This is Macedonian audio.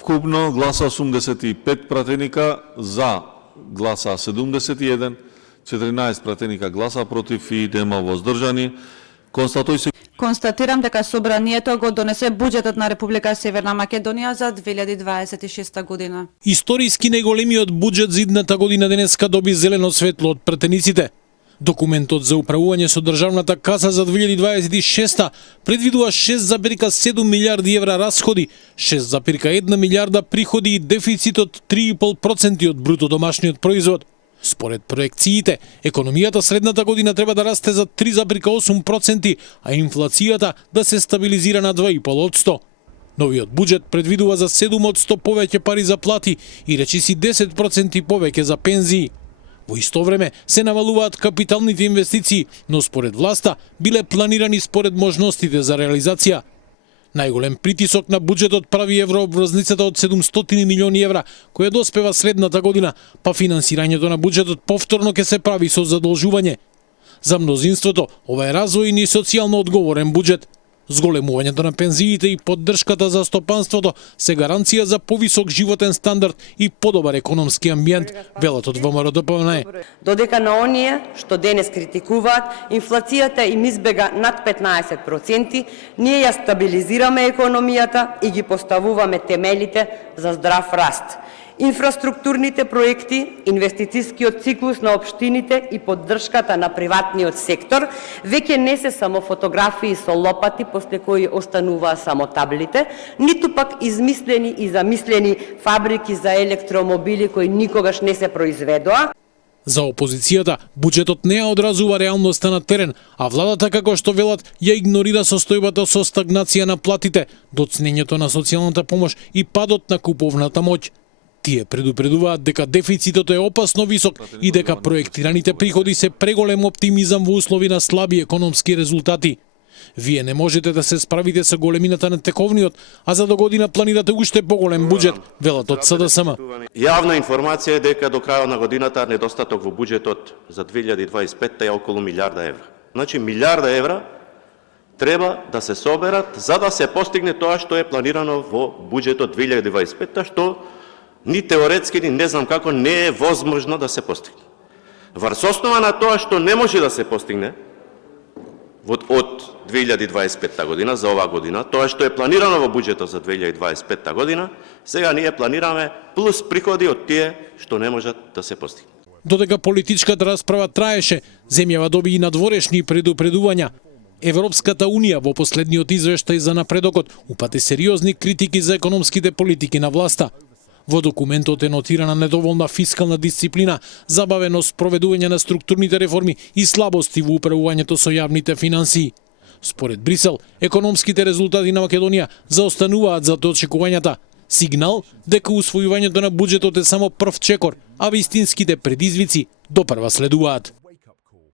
Вкупно гласа 85 пратеника, за гласа 71, 14 пратеника гласа против и нема воздржани. Констатирам дека собранието го донесе буџетот на Република Северна Македонија за 2026 година. Историски најголемиот буџет за идната година денеска доби зелено светло од пратениците. Документот за управување со државната каса за 2026 предвидува 6,7 милиарди евра расходи, 6,1 милиарда приходи и дефицитот 3,5% од бруто домашниот производ. Според проекциите, економијата средната година треба да расте за 3,8%, а инфлацијата да се стабилизира на 2,5%. Новиот буџет предвидува за 7% повеќе пари за плати и речиси 10% повеќе за пензии. Во исто време се навалуваат капиталните инвестиции, но според власта биле планирани според можностите за реализација. Најголем притисок на буџетот прави еврообврзницата од 700 милиони евра, која доспева средната година, па финансирањето на буџетот повторно ќе се прави со задолжување. За мнозинството, ова е развојен и социјално одговорен буџет. Зголемувањето на пензиите и поддршката за стопанството се гаранција за повисок животен стандард и подобар економски амбиент, велат од ВМРО-ДПМНЕ. Додека на оние што денес критикуваат, инфлацијата им избега над 15%, ние ја стабилизираме економијата и ги поставуваме темелите за здрав раст. Инфраструктурните проекти, инвестицијскиот циклус на општините и поддршката на приватниот сектор веќе не се само фотографии со лопати после кои остануваа само таблите, ниту пак измислени и замислени фабрики за електромобили кои никогаш не се произведоа. За опозицијата, буџетот не ја одразува реалноста на терен, а владата, како што велат, ја игнорира состојбата со стагнација на платите, доцнењето на социјалната помош и падот на куповната моќ. Тие предупредуваат дека дефицитот е опасно висок и дека проектираните приходи се преголем оптимизам во услови на слаби економски резултати. Вие не можете да се справите со големината на тековниот, а за до година планирате уште поголем буџет, велат од СДСМ. Јавна информација е дека до крајот на годината недостаток во буџетот за 2025 е околу милиарда евра. Значи милиарда евра треба да се соберат за да се постигне тоа што е планирано во буџетот 2025, што ни теоретски, ни не знам како, не е возможно да се постигне. Врз основа на тоа што не може да се постигне од 2025 година за оваа година, тоа што е планирано во буџетот за 2025 година, сега ние планираме плюс приходи од тие што не можат да се постигне. Додека политичката расправа траеше, земјава доби и надворешни предупредувања. Европската Унија во последниот извештај за напредокот упати сериозни критики за економските политики на власта. Во документот е нотирана недоволна фискална дисциплина, забавеност спроведување на структурните реформи и слабости во управувањето со јавните финансии. Според Брисел, економските резултати на Македонија заостануваат за очекувањата. Сигнал дека усвојувањето на буџетот е само прв чекор, а вистинските предизвици допрва следуваат.